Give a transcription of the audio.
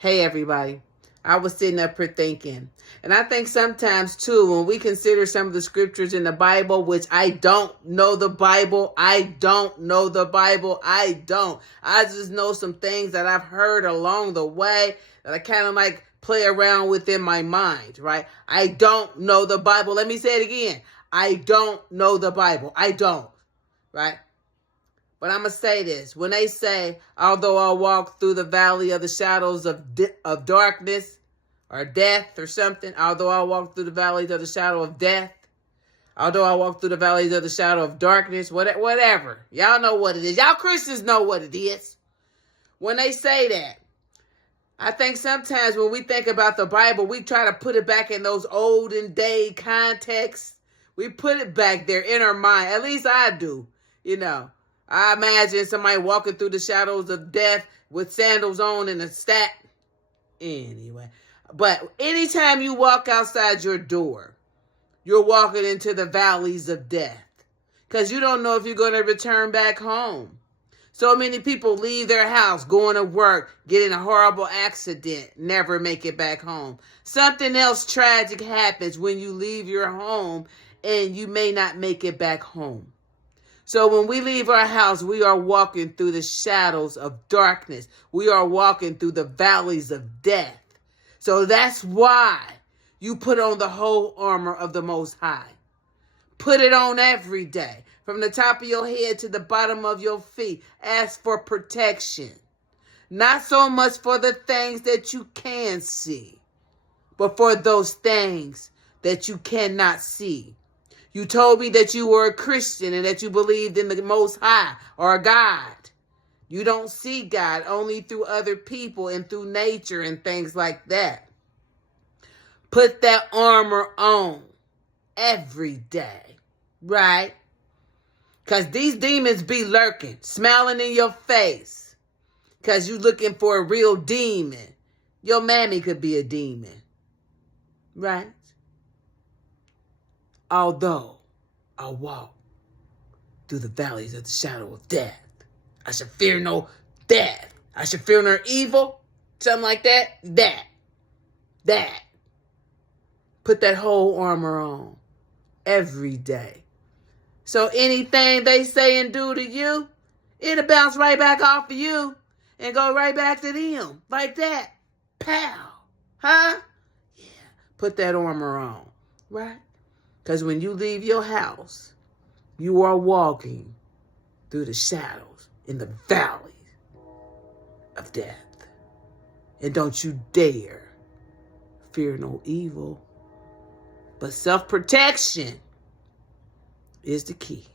Hey, everybody. I was sitting up here thinking, and I think sometimes too, when we consider some of the scriptures in the Bible, which I don't know the Bible, I don't. I just know some things that I've heard along the way that I kind of like play around with in my mind, right? I don't know the Bible. Let me say it again. I don't know the Bible. I don't, right? But I'm going to say this. When they say, although I walk through the valley of the shadows of darkness or death or something, although I walk through the valleys of the shadow of death, although I walk through the valleys of the shadow of darkness, whatever. Y'all know what it is. Y'all Christians know what it is. When they say that, I think sometimes when we think about the Bible, we try to put it back in those olden day contexts. We put it back there in our mind. At least I do, I imagine somebody walking through the shadows of death with sandals on and a staff. Anyway, but anytime you walk outside your door, you're walking into the valleys of death because you don't know if you're going to return back home. So many people leave their house, going to work, get in a horrible accident, never make it back home. Something else tragic happens when you leave your home and you may not make it back home. So when we leave our house, we are walking through the shadows of darkness. We are walking through the valleys of death. So that's why you put on the whole armor of the Most High. Put it on every day. From the top of your head to the bottom of your feet. Ask for protection. Not so much for the things that you can see, but for those things that you cannot see. You told me that you were a Christian and that you believed in the Most High or God. You don't see God, only through other people and through nature and things like that. Put that armor on every day, right? Because these demons be lurking, smiling in your face because you looking for a real demon. Your mammy could be a demon, right? Although I walk through the valleys of the shadow of death, I should fear no death. I should fear no evil. Something like that. That. Put that whole armor on every day. So anything they say and do to you, it'll bounce right back off of you and go right back to them. Like that. Pow. Huh? Yeah. Put that armor on. Right? Because when you leave your house, you are walking through the shadows in the valleys of death. And don't you dare fear no evil. But self-protection is the key.